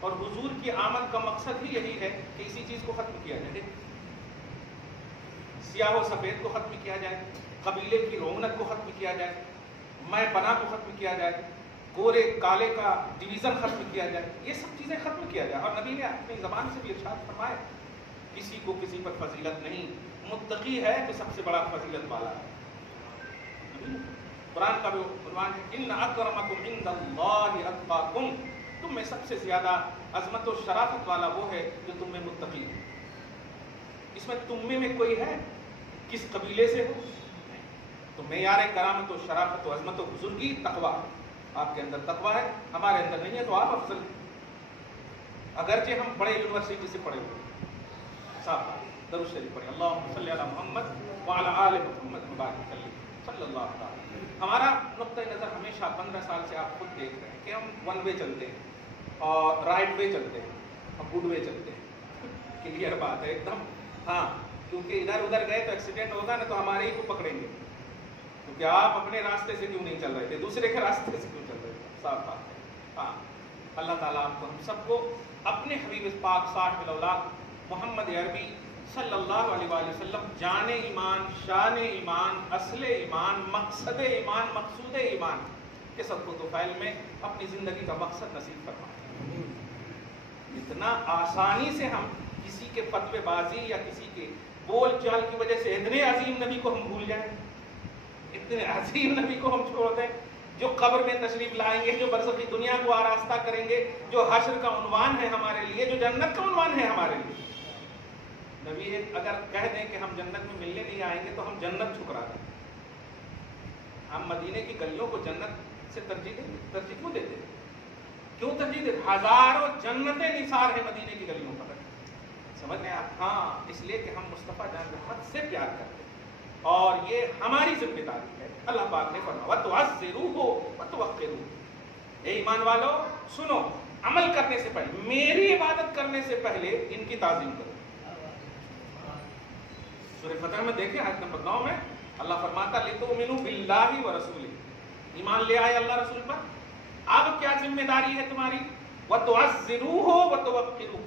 اور حضور کی آمد کا مقصد ہی یہی ہے کہ اسی چیز کو ختم کیا جائے، سیاہ و سفید کو ختم کیا جائے، قبیلے کی رونق کو ختم کیا جائے، میں پناہ کو ختم کیا جائے، گورے کالے کا ڈویژن ختم کیا جائے، یہ سب چیزیں ختم کیا جائے۔ اور نبی نے اپنی زبان سے بھی ارشاد فرمایا کسی کو کسی پر فضیلت نہیں، متقی ہے تو سب سے بڑا فضیلت والا ہے۔ قرآن کا بھی عنوان ہے ان اکرمکم عند اللہ اتقاکم، تم میں سب سے زیادہ عظمت و شرافت والا وہ ہے جو تم میں متقی ہے۔ اس میں تم میں کوئی ہے کس قبیلے سے ہو، تو معیار کرامت و شرافت و عظمت و بزرگی تقویٰ، آپ کے اندر تقویٰ ہے، ہمارے اندر نہیں ہے تو آپ افضل ہیں، اگرچہ ہم بڑے یونیورسٹی سے پڑھے ہوئے۔ صاحب درود شریف پڑھیں، اللہم صلی علی محمد وعلی آل محمد مبارک صلی اللہ علیہ وسلم۔ ہمارا نقطۂ نظر ہمیشہ 15 سال سے آپ خود دیکھ رہے ہیں کہ ہم ون وے چلتے ہیں اور رائٹ وے چلتے ہیں اور گڈ وے چلتے ہیں، کلیئر بات ہے ایک دم۔ ہاں، کیونکہ ادھر ادھر گئے تو ایکسیڈنٹ ہوگا نا، تو ہمارے ہی کو پکڑیں گے، کیونکہ آپ اپنے راستے سے کیوں نہیں چل رہے تھے، دوسرے کے راستے سے کیوں چل رہے تھے، صاف بات ہے۔ ہاں، اللہ تعالیٰ آپ کو ہم سب کو اپنے حبیب پاک صاحب الاولاق محمد عربی صلی اللہ علیہ وآلہ وسلم جان ایمان، شان ایمان، اصل ایمان، مقصد ایمان، مقصود ایمان کے صدق و طفیل میں اپنی زندگی کا مقصد نصیب فرمائے۔ اتنا آسانی سے ہم کسی کے فتوے بازی یا کسی کے بول چال کی وجہ سے اتنے عظیم نبی کو ہم بھول جائیں، اتنے عظیم نبی کو ہم چھوڑ دیں، جو قبر میں تشریف لائیں گے، جو برزخی دنیا کو آراستہ کریں گے، جو حشر کا عنوان ہے ہمارے لیے، جو جنت کا عنوان ہے ہمارے لیے۔ نبی اگر کہہ دیں کہ ہم جنت میں ملنے نہیں آئیں گے تو ہم جنت ٹھکرا دیں، ہم مدینے کی گلیوں کو جنت سے ترجیح کیوں دیتے ہیں؟ کیوں ترجیح دیتے؟ ہزاروں جنتیں نثار ہیں مدینے کی گلیوں پر، سمجھ گئے آپ؟ ہاں، اس لیے کہ ہم مصطفیٰ جان رحمت سے پیار کرتے ہیں اور یہ ہماری ذمہ داری ہے۔ اللہ پاک نے فرمایا وَتُعَزِّرُوهُ وَتُوَقِّرُوهُ، اے ایمان والو سنو، عمل کرنے سے پہلے، میری عبادت کرنے سے پہلے ان کی تعظیم کرو۔ سورہ فتح میں دیکھیں آیت نمبر 9 میں اللہ فرماتا لِتُؤْمِنُوا بِاللَّهِ وَرَسُولِهِ، ایمان لے آئے اللہ رسول پر، اب کیا ذمہ داری ہے تمہاری؟ وَتُعَزِّرُوهُ وَتُوَقِّرُوهُ،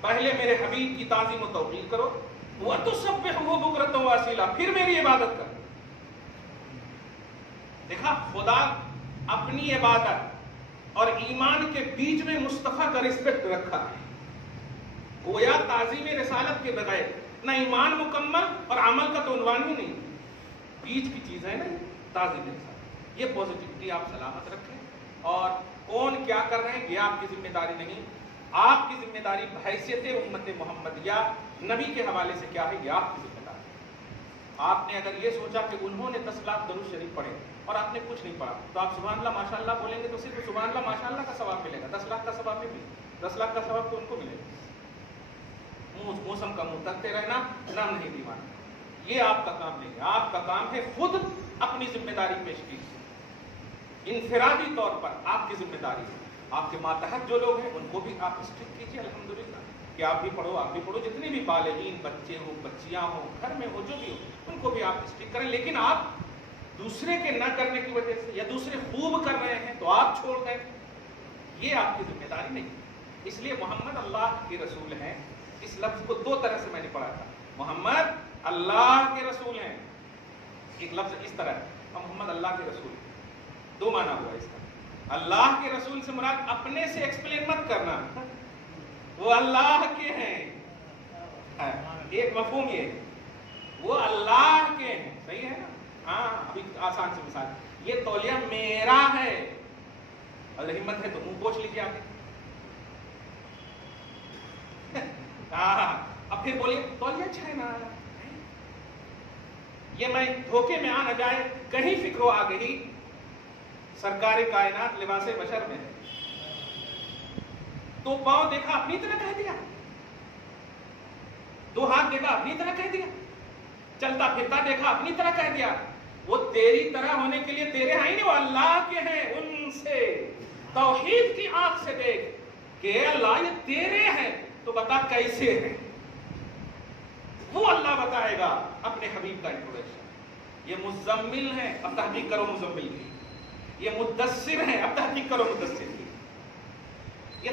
پہلے میرے حبیب کی تعظیم و توقیر کرو، وَتُسَبِّحُوهُ بُكْرَةً وَأَصِيلًا، پھر میری عبادت کرو۔ دیکھا، خدا اپنی عبادت اور ایمان کے بیچ میں مصطفیٰ کا رسپیکٹ رکھا ہے، گویا تعظیم رسالت کے بغیر نہ ایمان مکمل اور عمل کا تو عنوان ہی نہیں، بیچ کی چیز ہے نا تعظیم رسالت۔ یہ پوزیٹیوٹی آپ سلامت رکھیں، اور کون کیا کر رہے ہیں یہ آپ کی ذمہ داری نہیں، آپ کی ذمہ داری بحیثیت امت محمدیہ نبی کے حوالے سے کیا ہے، یہ آپ کی ذمہ داری۔ آپ نے اگر یہ سوچا کہ انہوں نے 10 لاکھ درود شریف پڑھے اور آپ نے کچھ نہیں پڑھا، تو آپ سبحان اللہ ماشاء اللہ بولیں گے تو صرف سبحان اللہ ماشاء اللہ کا ثواب ملے گا، 10 لاکھ کا ثواب نہیں ملے گا، 10 لاکھ کا ثواب تو ان کو ملے گا۔ موسم کا منہ تکتے رہنا، نام نہیں دیوانا، یہ آپ کا کام نہیں ہے۔ آپ کا کام ہے خود اپنی ذمہ داری پیش کی، انفرادی طور پر آپ کی ذمہ داری ہے۔ آپ کے ماتحت جو لوگ ہیں ان کو بھی آپ اسٹرکٹ کیجیے، الحمدللہ کہ آپ بھی پڑھو، آپ بھی پڑھو، جتنے بھی بالغین بچے ہوں، بچیاں ہوں، گھر میں ہو، جو بھی ہو، ان کو بھی آپ اسٹرکٹ کریں، لیکن آپ دوسرے کے نہ کرنے کی وجہ سے یا دوسرے خوب کر رہے ہیں تو آپ چھوڑ دیں، یہ آپ کی ذمہ داری نہیں۔ اس لیے محمد اللہ کے رسول ہیں، اس لفظ کو 2 طرح سے میں نے پڑھا تھا، محمد اللہ کے رسول ہیں، ایک لفظ اس طرح ہے اور محمد اللہ کے رسول ہیں، 2 معنی ہوا اس کا۔ اللہ کے رسول سے مراد اپنے سے ایکسپلین مت کرنا، وہ اللہ کے ہیں، ایک مفہوم یہ ہے، وہ اللہ کے ہیں، صحیح ہے نا؟ ہاں، ابھی آسان سے مثال، یہ تولیہ میرا ہے، اگر ہمت ہے تو منہ پوچھ لیجیے آپ، اب پھر بولیے تولیہ اچھا ہے نا، یہ میں دھوکے میں آ نہ جائے، کہیں فکر ہو آ گئی، سرکار کائنات لباس بشر میں ہے، تو پاؤں دیکھا اپنی طرح کہہ دیا، 2 ہاتھ دیکھا اپنی طرح کہہ دیا، چلتا پھرتا دیکھا اپنی طرح کہہ دیا، وہ تیری طرح ہونے کے لیے تیرے ہیں نہیں، وہ اللہ کے ہیں، ان سے توحید کی آنکھ سے دیکھ کہ اللہ یہ تیرے ہیں، تو بتا کیسے ہیں، وہ اللہ بتائے گا اپنے حبیب کا انٹروڈکشن۔ یہ مزمل ہیں، اب تحقیق کرو مزمل کی، یہ مدثر ہیں، اب تحقیق کرو مدثر کی، یہ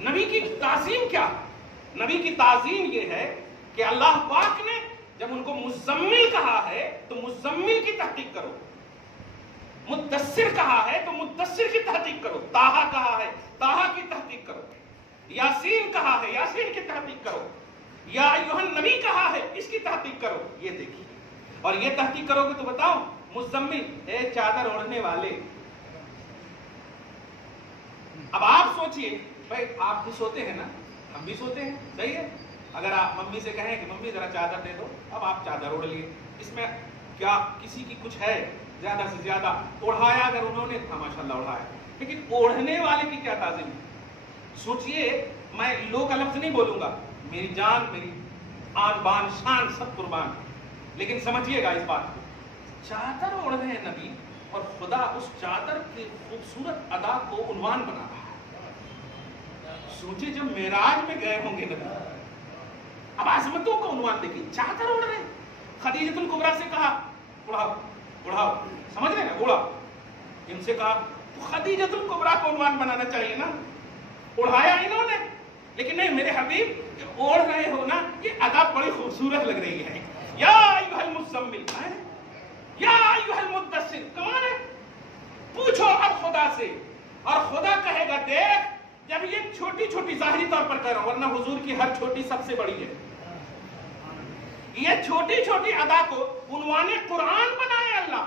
نبی کی تعظیم کیا ہے؟ نبی کی تعظیم یہ ہے کہ اللہ پاک نے جب ان کو مزمل کہا ہے تو مزمل کی تحقیق کرو، مدثر کہا ہے تو مدثر کی تحقیق کرو، طٰہٰ کہا ہے طٰہٰ کی تحقیق کرو، یاسین کہا ہے یاسین کی تحقیق کرو، یا ایھا النبی کہا ہے اس کی تحقیق کرو۔ یہ دیکھیے، اور یہ تحقیق کرو گے تو بتاؤ مزمل اے چادر اوڑھنے والے۔ اب آپ سوچئے بھائی آپ بھی سوتے ہیں نا، ہم بھی سوتے ہیں، صحیح ہے؟ اگر آپ ممی سے کہیں کہ ممی ذرا چادر دے دو، اب آپ چادر اوڑھ لیے، اس میں کیا کسی کی کچھ ہے؟ زیادہ سے زیادہ اوڑھایا اگر انہوں نے تو ماشاءاللہ اوڑھایا، لیکن اوڑھنے والے کی کیا تعظیم ہے؟ سوچئے، میں لو کا لفظ نہیں بولوں گا، میری جان میری آن بان شان سب قربان، لیکن سمجھیے گا اس بات کو، چادر اوڑھ رہے ہیں نبی اور خدا اس چادر کی خوبصورت ادا کو عنوان بنا رہا ہے۔ سوچے جب معراج میں گئے ہوں گے نبی، اب عظمتوں کو عنوان دیکھیں، چادر اوڑھ رہے ہیں۔ خدیجۃ الکبریٰ سے کہا اڑھاؤ اڑھاؤ، سمجھ رہے ہیں اڑھاؤ، ان سے کہا تو خدیجۃ الکبریٰ کو عنوان بنانا چاہیے نا، اڑھایا انہوں نے، لیکن نہیں میرے حبیب اوڑھ رہے ہو نا، یہ ادا بڑی خوبصورت لگ رہی ہے۔ یا ایھا المزمل، یا ایھا المدثر، کمان ہے؟ پوچھو اب خدا سے، اور خدا کہے گا دیکھ، جب یہ چھوٹی چھوٹی ظاہری طور پر کہہ رہا ہوں، ورنہ حضور کی ہر چھوٹی سب سے بڑی ہے، یہ چھوٹی چھوٹی ادا کو عنوان قرآن بنائے اللہ،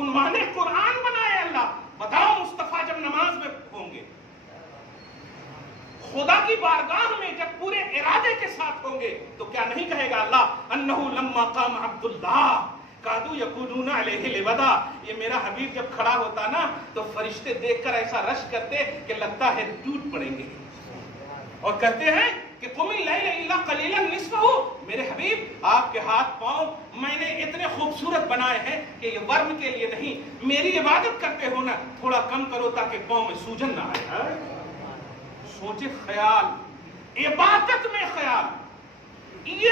عنوان قرآن بنائے اللہ۔ بتاؤ مصطفیٰ جب نماز میں ہوں گے، خدا کی بارگاہ میں جب پورے ارادے کے ساتھ ہوں گے، تو کیا نہیں کہے گا اللہ انہ لما قام عبداللہ کادو یکونون علیہ لبدا، یہ میرا حبیب جب کھڑا ہوتا نا تو فرشتے دیکھ کر ایسا رش کرتے کہ لگتا ہے ٹوٹ پڑیں گے، اور کہتے ہیں کہ قم اللیل الا قلیلا نصفہ، میرے حبیب آپ کے ہاتھ پاؤں میں نے اتنے خوبصورت بنائے ہیں کہ یہ ورم کے لیے نہیں، میری عبادت کرتے ہو نا، تھوڑا کم کرو تاکہ پاؤں میں سوجن نہ آئے۔ سوچے خیال، عبادت میں خیال، یہ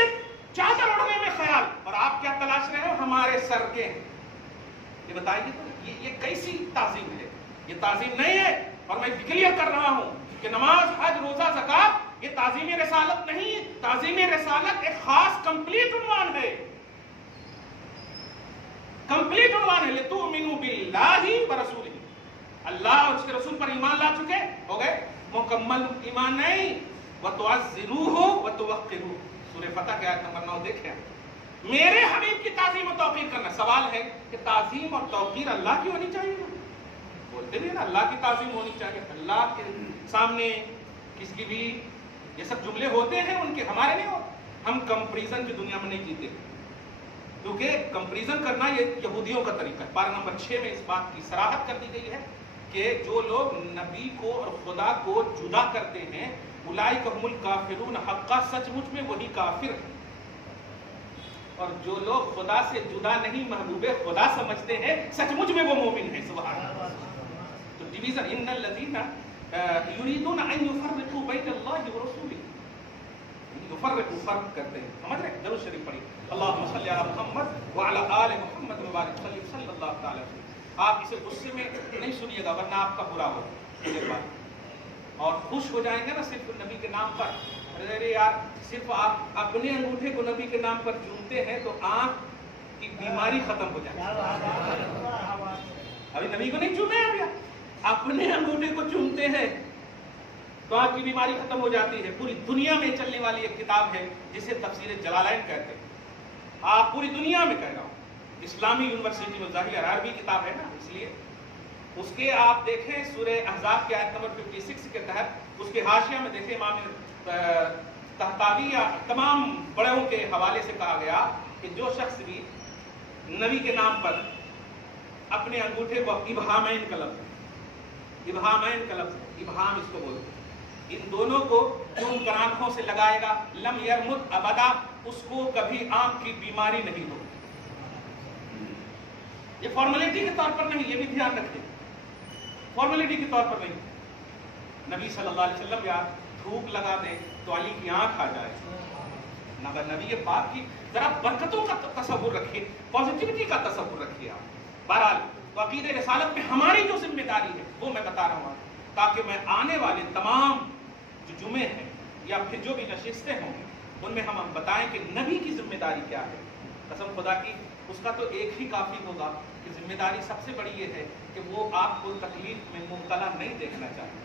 چادر اڑنے میں خیال، اور آپ کیا تلاش رہے ہو؟ ہمارے سر کے، یہ بتائیے تو یہ کیسی تعظیم ہے؟ یہ تعظیم نہیں ہے، اور میں کلیئر کر رہا ہوں کہ نماز حج روزہ زکات یہ تعظیم رسالت نہیں ہے، تعظیم رسالت ایک خاص کمپلیٹ عنوان ہے، کمپلیٹ عنوان ہے، لتؤمنوا باللہ ورسولہ، اللہ اور اس کے رسول پر ایمان لا چکے ہو گئے، مکمل ایمان نہیں، وتعزروہ وتوقروہ، سورہ فتح کی آیت نمبر 9 دیکھیں، میرے حبیب کی تعظیم و توقیر کرنا۔ سوال ہے کہ تعظیم اور توقیر اللہ کی ہونی چاہیے نا؟ بولتے بھی نا اللہ کی تعظیم ہونی چاہیے، اللہ کے سامنے کس کی بھی یہ سب جملے ہوتے ہیں ان کے، ہمارے نہیں ہوتے۔ ہم کمپریزن کی دنیا میں نہیں جیتے، کیونکہ کمپریزن کرنا یہ یہودیوں کا طریقہ ہے۔ پارہ نمبر 6 میں اس بات کی صراحت کر دی گئی ہے کہ جو لوگ نبی کو اور خدا کو جدا کرتے ہیں، اولئک هم الکافرون حقا، سچ مچ میں وہی کافر ہیں، اور جو لوگ خدا سے جدا نہیں محبوب خدا سمجھتے ہیں، سچ مچ میں وہ مومن ہیں۔ سبحان اللہ۔ تو ڈویژن، ان الذین یریدون ان یفرقوا بین اللہ ورسولہ، یفرقوا فرق کرتے ہیں، سمجھ رہے ہیں؟ درود شریف پڑھی، اللہم صلی علی محمد وعلی آل محمد وبارک وسلم صلی اللہ تعالی وسلم۔ آپ اسے غصے میں نہیں سنیے گا ورنہ آپ کا برا ہو میرے بات، اور خوش ہو جائیں گے نا صرف نبی کے نام پر۔ ارے یار صرف آپ اپنے انگوٹھے کو نبی کے نام پر چومتے ہیں تو آنکھ کی بیماری ختم ہو جائے گی۔ ابھی نبی کو نہیں چومے ابھی، اپنے انگوٹھے کو چومتے ہیں تو آنکھ کی بیماری ختم ہو جاتی ہے۔ پوری دنیا میں چلنے والی ایک کتاب ہے جسے تفسیر جلالین کہتے ہیں، آپ پوری دنیا میں کہہ رہا ہوں، اسلامی یونیورسٹی میں ظاہر عربی کتاب ہے نا، اس لیے اس کے آپ دیکھیں سورہ احزاب کی آیت نمبر 56 کے تحت اس کے حاشیہ میں دیکھیں امام طحطاوی یا تمام بڑوں کے حوالے سے کہا گیا کہ جو شخص بھی نبی کے نام پر اپنے انگوٹھے کو ابہامین کا لفظ، ابہامین کا لفظ، ابہام اس کو بولتے ہیں، ان دونوں کو چوم کر آنکھوں سے لگائے گا، لم یرمد ابدا، اس کو کبھی آنکھ کی بیماری نہیں ہوگی۔ یہ فارمیلٹی کے طور پر نہیں، یہ بھی دھیان رکھیں، فارمیلٹی کے طور پر نہیں۔ نبی صلی اللہ علیہ وسلم یا تھوک لگا دیں تو علی کی آنکھ آ جائے، نبی پاک کی ذرا برکتوں کا تصور رکھیے، پازیٹیوٹی کا تصور رکھیے آپ۔ بہرحال عقیدہ رسالت میں ہماری جو ذمہ داری ہے وہ میں بتا رہا ہوں، تاکہ میں آنے والے تمام جو جمعے ہیں یا پھر جو بھی نشستیں ہوں گی ان میں ہم بتائیں کہ نبی کی ذمہ داری کیا ہے. قسم خدا کی اس کا تو ایک ہی کافی ہوگا کہ ذمہ داری سب سے بڑی یہ ہے کہ وہ آپ کو تکلیف میں مبتلا نہیں دیکھنا چاہتے.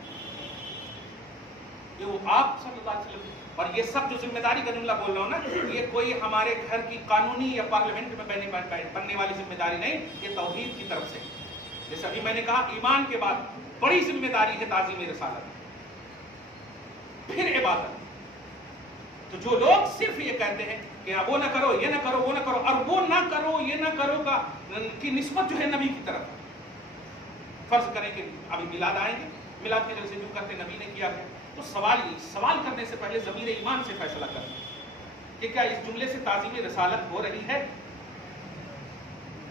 یہ وہ آپ صلی اللہ علیہ وسلم. اور یہ سب جو ذمہ داری کا جملہ بول رہا ہوں نا، یہ کوئی ہمارے گھر کی قانونی یا پارلیمنٹ میں بننے والی ذمہ داری نہیں، یہ توحید کی طرف سے. جیسے ابھی میں نے کہا ایمان کے بعد بڑی ذمہ داری ہے تعظیم رسالت، پھر عبادت. تو جو لوگ صرف یہ کہتے ہیں کہ وہ نہ کرو، یہ نہ کرو، وہ نہ کرو، اور وہ نہ کرو یہ نہ کرو کی نسبت جو ہے نبی کی طرف. فرض کریں کہ ابھی میلاد آئیں گے، میلاد کے جلسے جو کرتے نبی نے کیا ہے، تو سوال کرنے سے پہلے ضمیر ایمان سے فیصلہ کریں کہ کیا اس جملے سے تعظیم رسالت ہو رہی ہے؟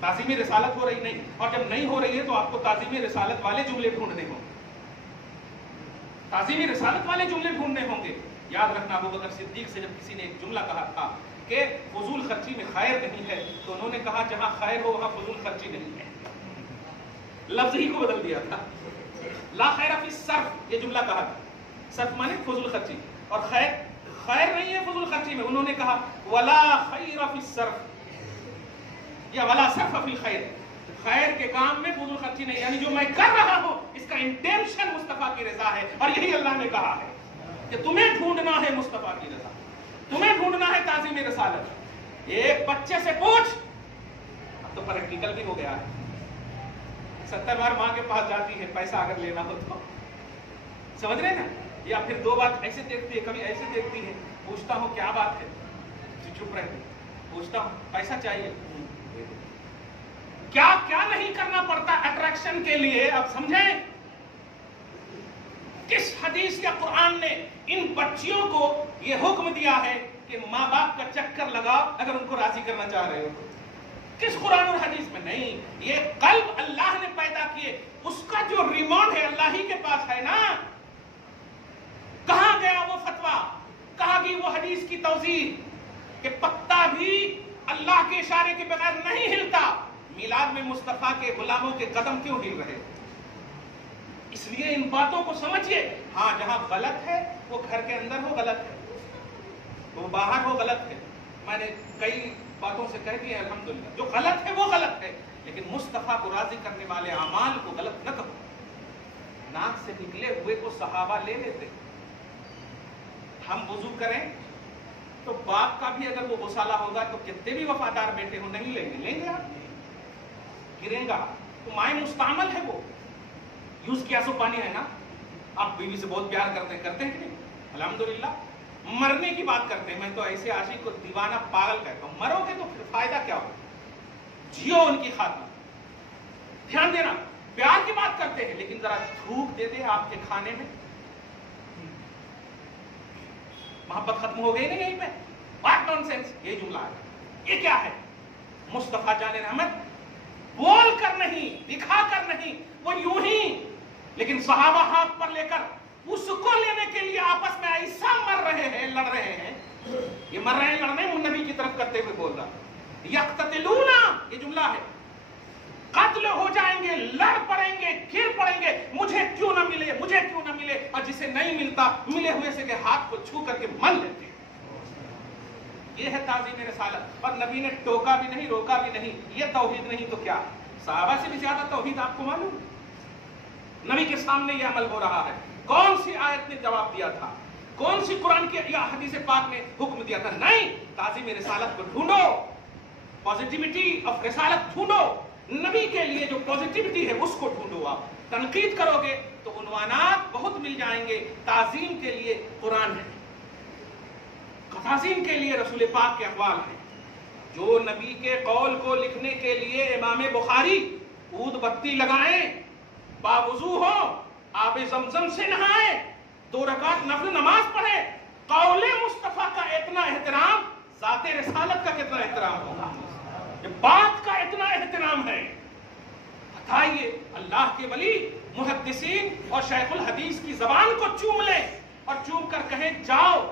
تعظیم رسالت ہو رہی نہیں. اور جب نہیں ہو رہی ہے تو آپ کو تعظیم رسالت والے جملے ڈھونڈنے ہوں گے، تعظیم رسالت والے جملے ڈھونڈنے ہوں گے. یاد رکھنا ابو بکر صدیق سے جب کسی نے ایک جملہ کہا تھا کہ فضول خرچی میں خیر نہیں ہے، تو انہوں نے کہا جہاں خیر ہو وہاں فضول خرچی نہیں ہے. لفظ ہی کو بدل دیا تھا. لا خیر فی الصرف یہ جملہ کہا تھا، صرف مانے فضول خرچی، اور خیر نہیں ہے فضول خرچی میں. انہوں نے کہا ولا خیر فی الصرف یا ولا صرف فی الخیر، خیر کے کام میں فضول خرچی نہیں، یعنی جو میں کر رہا ہوں اس کا انٹینشن مصطفیٰ کی رضا ہے. اور یہی اللہ نے کہا ہے کہ تمہیں ڈھونڈنا ہے مصطفیٰ کی رضا، تمہیں ڈھونڈنا ہے تعظیم رسالت. ایک بچے سے پوچھ، اب تو پریکٹیکل بھی ہو گیا ہے، 70 بار ماں کے پاس جاتی ہے پیسہ اگر لینا ہو تو، سمجھ رہے نا؟ یا پھر 2 بات ایسے دیکھتی ہے، کبھی ایسے دیکھتی ہے. پوچھتا ہوں کیا بات ہے، چپ رہتی. پوچھتا ہوں پیسہ چاہیے، کیا کیا نہیں کرنا پڑتا اٹریکشن کے لیے. اب سمجھیں کس حدیث یا قرآن نے ان بچیوں کو یہ حکم دیا ہے کہ ماں باپ کا چکر لگاؤ اگر ان کو راضی کرنا چاہ رہے ہو. کس قرآن اور حدیث میں نہیں. یہ قلب اللہ نے پیدا کیے، اس کا جو ریموٹ ہے اللہ ہی کے پاس ہے نا. کہاں گیا وہ فتویٰ، کہاں گئی وہ حدیث کی توضیح کہ پتا بھی اللہ کے اشارے کے بغیر نہیں ہلتا. میلاد میں مصطفیٰ کے غلاموں کے قدم کیوں ہل رہے؟ اس لیے ان باتوں کو سمجھیے. ہاں جہاں غلط ہے وہ گھر کے اندر ہو غلط ہے، وہ باہر ہو غلط ہے. میں نے کئی باتوں سے کہہ دیا الحمدللہ، جو غلط ہے وہ غلط ہے، لیکن مصطفیٰ کو راضی کرنے والے اعمال کو غلط نہ کرو. ناک سے نکلے ہوئے کو صحابہ لے لیتے. ہم وضو کریں تو باپ کا بھی اگر وہ غسالہ ہوگا تو کتنے بھی وفادار بیٹے ہو نہیں لیں گے. لیں گے آپ؟ گریں گا تو مائع مستعمل ہے، وہ یوز کیا سو پانی ہے نا. آپ بیوی سے بہت پیار کرتے ہیں کہ نہیں؟ الحمدللہ. مرنے کی بات کرتے ہیں، میں تو ایسے عاشق کو دیوانہ پاگل کہتا ہوں. مرو گے تو پھر فائدہ کیا ہو؟ جیو ان کی خاطر. دھیان دینا، پیار کی بات کرتے ہیں لیکن ذرا تھوک دے دے آپ کے کھانے میں، محبت ختم ہو گئی نہیں یہیں پہ. واٹ نان سینس، یہ جملہ ہے. یہ کیا ہے؟ مصطفیٰ جان رحمت بول کر نہیں، دکھا کر نہیں، وہ یوں ہی. لیکن صحابہ ہاتھ پر لے کر اس کو لینے کے لیے آپس میں ایسا مر رہے ہیں، لڑ رہے ہیں. یہ مر رہے ہیں لڑنے وہ نبی کی طرف کرتے ہوئے بول رہا. یقتتلون یہ جملہ ہے، قتل ہو جائیں گے، لڑ پڑیں گے، گر پڑیں گے. مجھے کیوں نہ ملے، مجھے کیوں نہ ملے. اور جسے نہیں ملتا ملے ہوئے سے کہ ہاتھ کو چھو کر کے مل لیتے. یہ ہے تعظیم رسالت. اور نبی نے ٹوکا بھی نہیں، روکا بھی نہیں. یہ توحید نہیں تو کیا؟ صحابہ سے بھی زیادہ توحید آپ کو معلوم. نبی کے سامنے یہ عمل ہو رہا ہے. کون سی آیت نے جواب دیا تھا؟ کون سی قرآن کی یا حدیث پاک نے حکم دیا تھا؟ نہیں، تعظیم رسالت کو ڈھونڈو، پازیٹیوٹی آف رسالت ڈھونڈو. نبی کے لیے جو پازیٹیوٹی ہے اس کو ڈھونڈو. آپ تنقید کرو گے تو عنوانات بہت مل جائیں گے. تعظیم کے لیے قرآن ہے، تعظیم کے لیے رسول پاک کے اقوال ہیں. جو نبی کے قول کو لکھنے کے لیے امام بخاری عود بتی لگائیں، باوضو ہو، آب زمزم سے نہائیں، 2 رکعت نفل نماز پڑھیں، قول مصطفیٰ کا اتنا احترام، ذات رسالت کا کتنا احترام ہوگا؟ یہ بات کا اتنا احترام ہے. بتائیے اللہ کے ولی محدثین اور شیخ الحدیث کی زبان کو چوم لیں اور چوم کر کہیں جاؤ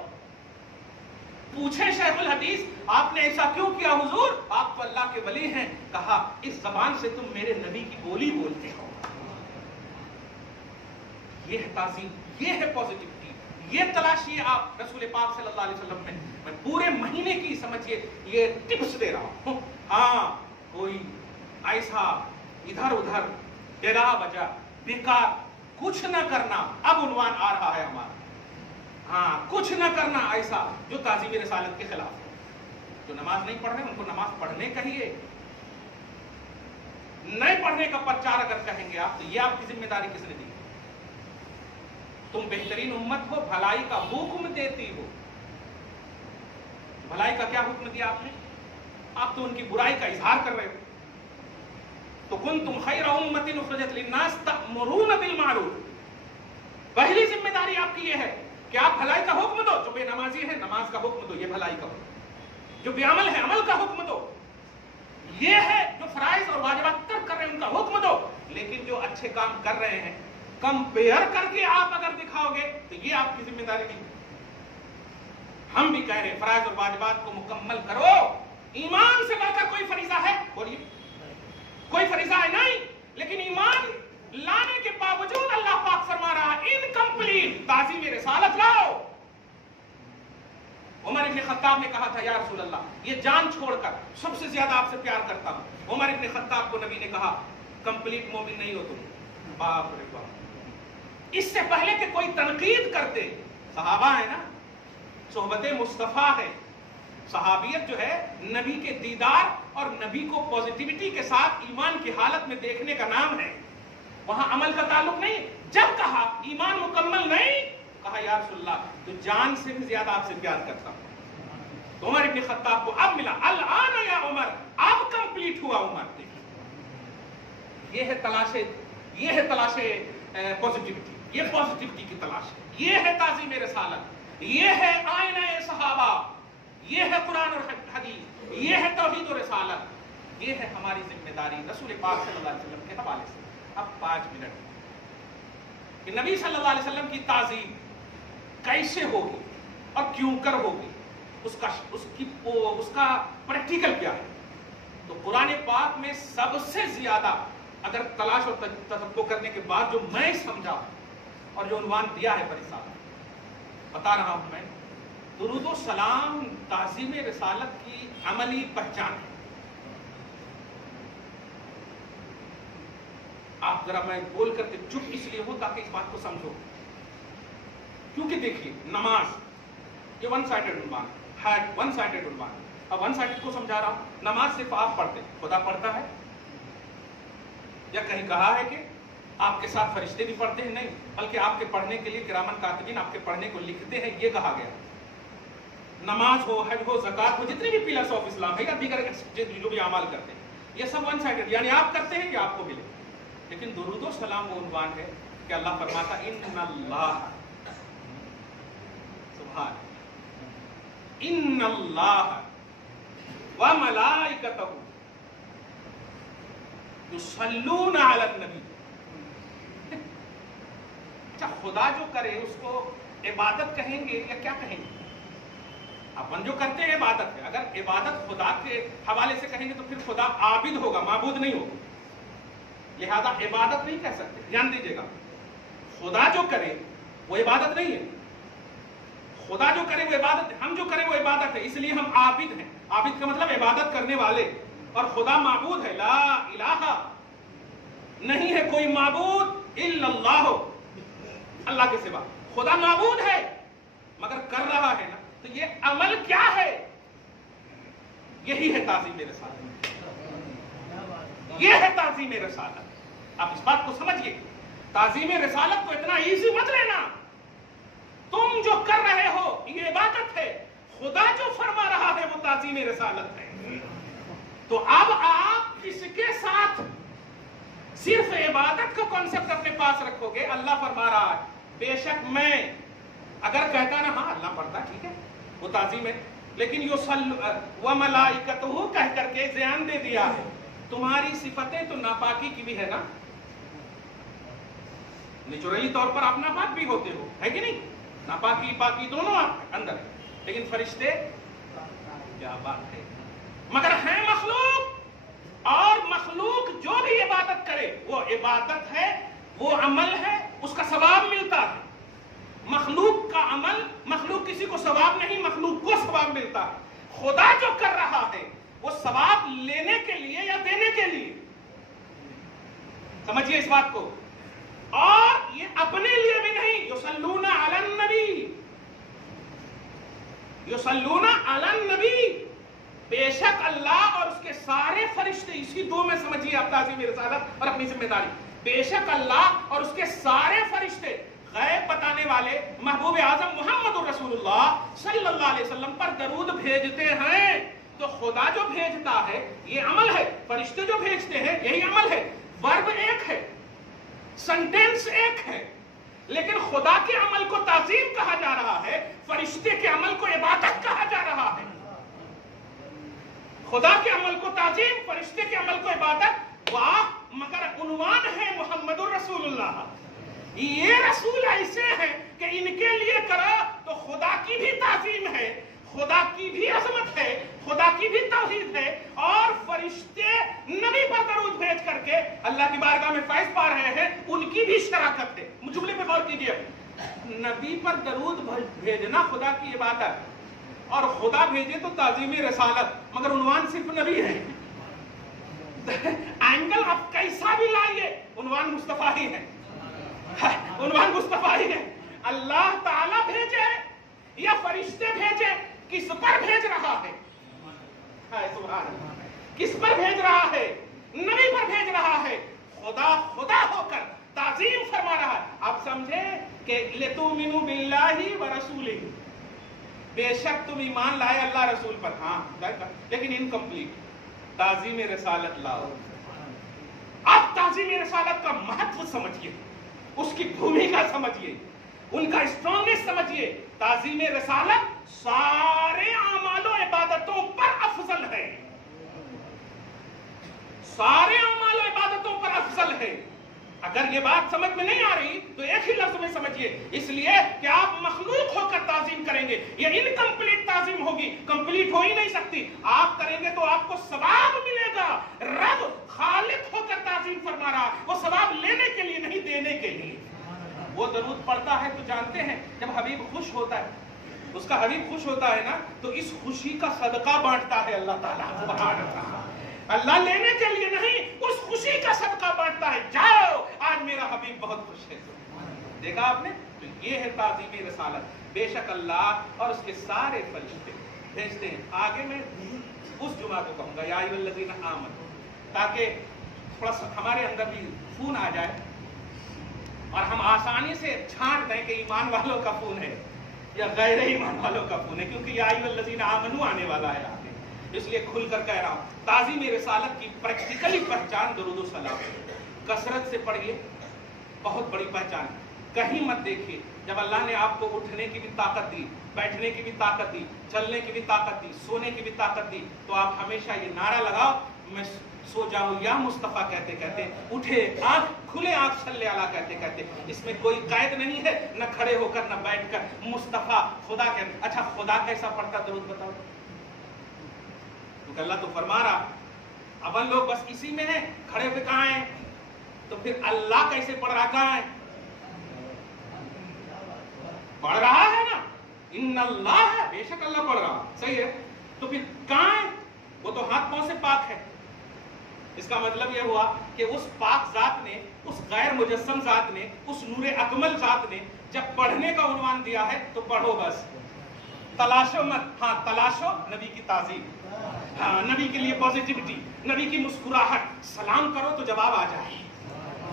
پوچھیں شیخ الحدیث آپ نے ایسا کیوں کیا حضور؟ آپ تو اللہ کے ولی ہیں. کہا اس زبان سے تم میرے نبی کی بولی بولتے ہو. یہ ہے تعظیم، یہ ہے پازیٹیوٹی، یہ تلاشیے آپ رسول پاک صلی اللہ علیہ وسلم میں پورے مہینے کی سمجھیے یہ ٹپس دے رہا ہوں. ہاں کوئی ایسا ادھر ادھر بلا وجہ بیکار کچھ نہ کرنا، اب عنوان آ رہا ہے ہمارا. ہاں کچھ نہ کرنا ایسا جو تعظیم رسالت کے خلاف ہے. جو نماز نہیں پڑھ رہے ان کو نماز پڑھنے کہیے، نہیں پڑھنے کا پرچار اگر کہیں گے آپ تو یہ آپ کی ذمہ داری کس نے دی؟ تم بہترین امت ہو، بھلائی کا حکم دیتی ہو. بھلائی کا کیا حکم دیا آپ نے؟ آپ تو ان کی برائی کا اظہار کر رہے ہو. تو کنتم خیر امۃ اخرجت للناس تأمرون بالمعروف. پہلی ذمہ داری آپ کی یہ ہے کہ آپ بھلائی کا حکم دو. جو بے نمازی ہے نماز کا حکم دو، یہ بھلائی کا حکم. جو بے عمل ہے عمل کا حکم دو. یہ ہے جو فرائض اور واجبات ترک کر رہے ہیں ان کا حکم دو. لیکن جو اچھے کام کر رہے ہیں کمپیئر کر کے آپ اگر دکھاؤ گے تو یہ آپ کی ذمہ داری نہیں. ہم بھی کہہ رہے ہیں فرائض اور واجبات کو مکمل کرو. ایمان سے بڑھ کر کوئی فریضہ ہے؟ بولیے کوئی فریضہ ہے نہیں. لیکن ایمان لانے کے باوجود اللہ پاک فرما رہا ہے انکمپلیٹ تعظیم رسالت لاؤ. عمر ابن خطاب نے کہا تھا یا رسول اللہ یہ جان چھوڑ کر سب سے زیادہ آپ سے پیار کرتا ہوں. عمر ابن خطاب کو نبی نے کہا کمپلیٹ مومن نہیں ہو تم. باپ رے باپ. اس سے پہلے کہ کوئی تنقید کرتے، صحابہ ہے نا، صحبت مصطفیٰ ہے. صحابیت جو ہے نبی کے دیدار اور نبی کو پازیٹیوٹی کے ساتھ ایمان کی حالت میں دیکھنے کا نام ہے. وہاں عمل کا تعلق نہیں. جب کہا ایمان مکمل نہیں، کہا یا رسول اللہ تو جان سے بھی زیادہ آپ سے پیار کرتا ہوں. تو عمر ابن خطاب کو اب ملا الآن یا عمر، اب کمپلیٹ ہوا عمر. یہ ہے تلاش پازیٹیوٹی، یہ پازیٹیوٹی کی تلاش ہے. یہ ہے تعظیم رسالت، یہ ہے آئینہ صحابہ، یہ ہے قرآن اور حدیث، یہ ہے توحید و رسالت. یہ ہے ہماری ذمہ داری رسول پاک صلی اللہ علیہ وسلم کے حوالے سے. اب 5 منٹ کہ نبی صلی اللہ علیہ وسلم کی تعظیم کیسے ہوگی اور کیوں کر ہوگی، اس کا پریکٹیکل کیا ہے. تو قرآن پاک میں سب سے زیادہ اگر تلاش اور تتبع کرنے کے بعد جو میں سمجھا اور جو عنوان دیا ہے رسالت بتا رہا ہوں میں، درود و سلام تعظیم رسالت کی عملی پہچان ہے. آپ ذرا میں بول کر کے چپ اس لیے ہوں تاکہ اس بات کو سمجھو. کیونکہ دیکھیے نماز یہ ون سائیڈڈ عنوان ہے، ون سائیڈڈ عنوان. اب ون سائیڈڈ کو سمجھا رہا ہوں. نماز صرف آپ پڑھتے، خدا پڑھتا ہے؟ یا کہیں کہا ہے کہ آپ کے ساتھ فرشتے بھی پڑھتے ہیں؟ نہیں، بلکہ آپ کے پڑھنے کے لیے کرامن کاتبین آپ کے پڑھنے کو لکھتے ہیں، یہ کہا گیا. نماز ہو، حج ہو، زکات ہو، جتنے بھی پلرس آف اسلام ہے یا دیگر جو بھی اعمال کرتے ہیں، یہ سب ون سائیڈڈ، یعنی آپ کرتے ہیں یا آپ کو ملے. لیکن درود و سلام وہ عنوان ہے کہ اللہ فرماتا ان اللہ سبحان ان اللہ وملائکتہ یصلون علی النبی. اچھا خدا جو کرے اس کو عبادت کہیں گے یا کیا کہیں گے؟ اپن جو کرتے ہیں عبادت ہے. اگر عبادت خدا کے حوالے سے کہیں گے تو پھر خدا عابد ہوگا، معبود نہیں ہوگا. لہذا عبادت نہیں کہہ سکتے. دھیان دیجیے گا، خدا جو کرے وہ عبادت نہیں ہے. خدا جو کرے وہ عبادت ہے، ہم جو کرے وہ عبادت ہے. اس لیے ہم عابد ہیں. عابد کا مطلب عبادت کرنے والے. اور خدا معبود ہے. لا الہ نہیں ہے کوئی معبود الا اللہ، اللہ کے سوا. خدا معبود ہے مگر کر رہا ہے نا، تو یہ عمل کیا ہے؟ یہی ہے تعظیم رسالت. یہ ہے تعظیم رسالت. آپ اس بات کو سمجھیے. تعظیم رسالت کو اتنا ایزی مت لینا. تم جو کر رہے ہو یہ عبادت ہے، خدا جو فرما رہا ہے وہ تعظیم رسالت ہے. تو اب آپ اس کے ساتھ صرف عبادت کا کانسیپٹ اپنے پاس رکھو گے. اللہ فرما رہا ہے بے شک میں اگر کہتا نا ہاں اللہ پڑھتا ٹھیک ہے وہ تعظیم ہے، لیکن وملائکتہ کہہ کر کے ذہن دے دیا ہے تمہاری صفتیں تو ناپاکی کی بھی ہے نا. نیچرلی طور پر آپ ناپاک بھی ہوتے ہو، ہے کہ نہیں؟ ناپاکی پاکی دونوں آپ اندر ہے. لیکن فرشتے کیا بات ہے، مگر ہیں مخلوق. اور مخلوق جو بھی عبادت کرے وہ عبادت ہے، وہ عمل ہے، اس کا ثواب ملتا ہے. مخلوق کا عمل، مخلوق کسی کو ثواب نہیں، مخلوق کو ثواب ملتا ہے. خدا جو کر رہا ہے وہ ثواب لینے کے لیے یا دینے کے لیے، سمجھیے اس بات کو. اور یہ اپنے لیے بھی نہیں، یصلون علی النبی، یصلون علی النبی، بے شک اللہ اور اس کے سارے فرشتے، اسی دو میں سمجھیے آپ تعظیم رسالت اور اپنی ذمہ داری. بے شک اللہ اور اس کے سارے فرشتے غیب بتانے والے محبوب اعظم محمد رسول اللہ صلی اللہ علیہ وسلم پر درود بھیجتے ہیں. تو خدا جو بھیجتا ہے یہ عمل ہے، فرشتے جو بھیجتے ہیں یہی عمل ہے. ورب ایک ہے، سنٹینس ایک ہے، لیکن خدا کے عمل کو تعظیم کہا جا رہا ہے، فرشتے کے عمل کو عبادت کہا جا رہا ہے. خدا کے عمل کو تعظیم، فرشتے کے عمل کو عبادت. واہ، مگر عنوان ہے محمد الرسول اللہ. یہ رسول ایسے ہیں کہ ان کے لیے کرو تو خدا کی بھی تعظیم ہے، خدا کی بھی عظمت ہے، خدا کی بھی توحید ہے. اور فرشتے نبی پر درود بھیج کر کے اللہ کی بارگاہ میں فیض پا رہے ہیں، ان کی بھی شراکت ہے. جملے پہ غور کیجئے، نبی پر درود بھیجنا خدا کی عبادت، اور خدا بھیجے تو تعظیم رسالت، مگر عنوان صرف نبی ہے. اینگل آپ کیسا بھی لائیے، عنوان مصطفیٰ ہی ہے، عنوان مصطفیٰ ہی ہے. اللہ تعالیٰ بھیجے یا فرشتے بھیجے، کس پر بھیج رہا ہے؟ سبحان اللہ، کس پر بھیج رہا ہے؟ نبی پر بھیج رہا ہے. خدا خدا ہو کر تعظیم فرما رہا ہے. آپ سمجھے کہ لِتُؤْمِنُوا بِاللَّهِ وَرَسُولِهِ، بے شک تم ایمان لائے اللہ رسول پر، ہاں لیکن انکمپلیٹ. تعظیم رسالت لاؤ. اب تعظیم رسالت کا مہتو سمجھیے، اس کی بھومیکا سمجھیے، ان کا اسٹرانگنس سمجھیے. تعظیم رسالت سارے اعمال و عبادتوں پر افضل ہے، سارے اعمال و عبادتوں پر افضل ہے. اگر یہ بات سمجھ میں نہیں آ رہی تو ایک ہی لفظ میں سمجھیے، اس لیے کہ آپ مخلوق ہو کر تعظیم کریں گے، یہ انکمپلیٹ تعظیم ہوگی، کمپلیٹ ہو ہی نہیں سکتی. آپ کریں گے تو آپ کو ثواب ملے گا. رب خالق ہو کر تعظیم فرما رہا، وہ ثواب لینے کے لیے نہیں، دینے کے لیے. وہ درود پڑھتا ہے تو جانتے ہیں جب حبیب خوش ہوتا ہے، اس کا حبیب خوش ہوتا ہے نا، تو اس خوشی کا صدقہ بانٹتا ہے اللہ تعالیٰ سبحانہ وتعالیٰ. اللہ لینے کے لیے نہیں، اس خوشی کا صدقہ بانٹتا ہے. جاؤ، آج میرا حبیب بہت خوش ہے. دیکھا آپ نے؟ تو یہ ہے تعظیم رسالت. بے شک اللہ اور اس کے سارے فرشتے بھیجتے ہیں. آگے میں اس جمعہ کو کہوں گا یا ایھا الذین آمنوا، تاکہ تھوڑا سا ہمارے اندر بھی خون آ جائے اور ہم آسانی سے چھانٹ دیں کہ ایمان والوں کا خون ہے یا غیر ایمان والوں کا خون ہے، کیونکہ یا ایھا الذین آمنوا آنے والا ہے آگے. اس لیے کھل کر کہہ رہا ہوں، تعظیم رسالت کی پریکٹیکلی پہچان درود و سلام. کثرت سے پڑھیے، بہت بڑی پہچان. کہیں مت دیکھیے، جب اللہ نے آپ کو اٹھنے کی بھی طاقت دی، بیٹھنے کی بھی طاقت دی، چلنے کی بھی طاقت دی، سونے کی بھی طاقت دی، تو آپ ہمیشہ یہ نعرہ لگاؤ، میں سو جاؤں یا مصطفیٰ کہتے کہتے، اٹھے آنکھ کھلے آنکھ صلی اللہ کہتے کہتے. اس میں کوئی قید نہیں ہے، نہ کھڑے ہو کر نہ بیٹھ کر. مصطفیٰ خدا کہتے. اچھا خدا کیسا پڑھتا درود بتاؤ؟ کیونکہ اللہ تو فرما رہا. اب ہم لوگ بس اسی میں ہیں، کھڑے ہوئے کہاں ہیں؟ تو پھر اللہ کیسے پڑھ رہا؟ کہاں ہے؟ پڑھ رہا ہے نا، ان اللہ ہے، بے شک اللہ پڑھ رہا، صحیح ہے. تو پھر کہاں ہے؟ وہ تو ہاتھ پاؤں سے پاک ہے. اس کا مطلب یہ ہوا کہ اس پاک ذات نے، اس غیر مجسم ذات نے، اس نور اکمل ذات نے جب پڑھنے کا عنوان دیا ہے تو پڑھو بس، تلاشو مت. ہاں تلاشو نبی کی تعظیم، ہاں نبی کے لیے پازیٹیوٹی، نبی کی مسکراہٹ. سلام کرو تو جواب آ جائے،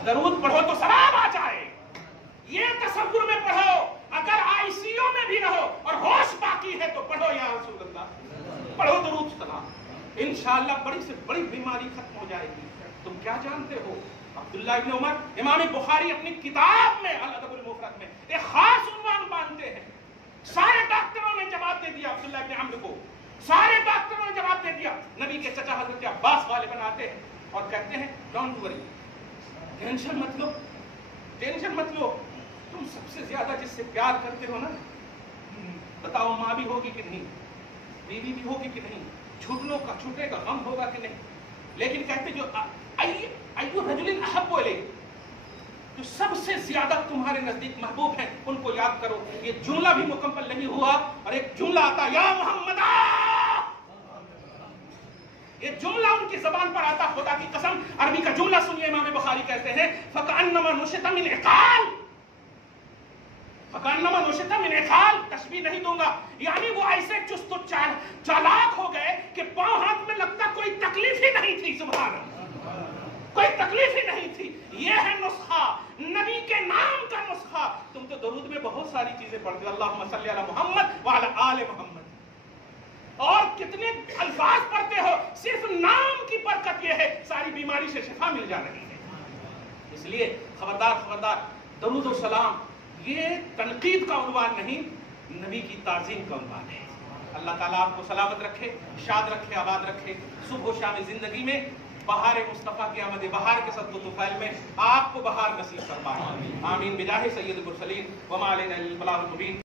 درود پڑھو تو ثواب آ جائے. یہ تصور میں پڑھو. اگر آئی سی یو میں بھی رہو اور ہوش باقی ہے تو پڑھو یا رسول اللہ، پڑھو درود سلام. انشاءاللہ بڑی سے بڑی بیماری ختم ہو جائے گی. تم کیا جانتے ہو، عبداللہ ابن عمر، امام بخاری اپنی کتاب میں الادب المفرد میں ایک خاص عنوان باندھتے ہیں. سارے ڈاکٹروں نے جواب دے دیا عبداللہ ابن عمر کو، سارے ڈاکٹروں نے جواب دے دیا. نبی کے چچا حضرت عباس غالباً آتے ہیں اور کہتے ہیں ڈونٹ وری، ٹینشن مت لو، ٹینشن مت لو. تم سب سے زیادہ جس سے پیار کرتے ہو نا، بتاؤ ماں بھی ہوگی کہ نہیں، بیوی بھی ہوگی کہ نہیں، چھوٹے کا غم ہوگا کہ نہیں. لیکن کہتے جو ایو رجل احب الیک، جو سب سے زیادہ تمہارے نزدیک محبوب ہیں ان کو یاد کرو. یہ جملہ بھی مکمل نہیں ہوا اور ایک جملہ آتا یا محمد. یہ جملہ ان کی زبان پر آتا, خدا کی قسم عربی کا جملہ سنیے. امام بخاری کہتے ہیں فَكَأَنَّمَا نُشِطَ مِنْ عِقَالٍ, فَكَأَنَّمَا نُشِطَ مِنْ عِقَالٍ, تشبیہ نہیں دوں گا, یعنی وہ ایسے چست و چالاک ہو گئے کہ پاؤں ہاتھ میں لگتا کوئی تکلیف ہی نہیں تھی. سبحان اللہ, کوئی تکلیف ہی نہیں تھی. یہ ہے نسخہ, نبی کے نام کا نسخہ. تم تو درود میں بہت ساری چیزیں پڑھتے ہو, اللہم صلی علی محمد وعلی آل محمد, اور کتنے الفاظ پڑھتے ہو. صرف نام کی برکت یہ ہے ساری بیماری سے شفا مل جا رہی ہے. اس لیے خبردار خبردار, درود و سلام یہ تنقید کا عنوان نہیں, نبی کی تعظیم کا عنوان ہے. اللہ تعالیٰ آپ کو سلامت رکھے, شاد رکھے, آباد رکھے. صبح و شام زندگی میں بہار مصطفیٰ کی آمد بہار کے صدق و طفیل میں آپ کو بہار نصیب فرمائے. آمین بجاہ سید المرسلین وما علینا الا البلاغ المبین.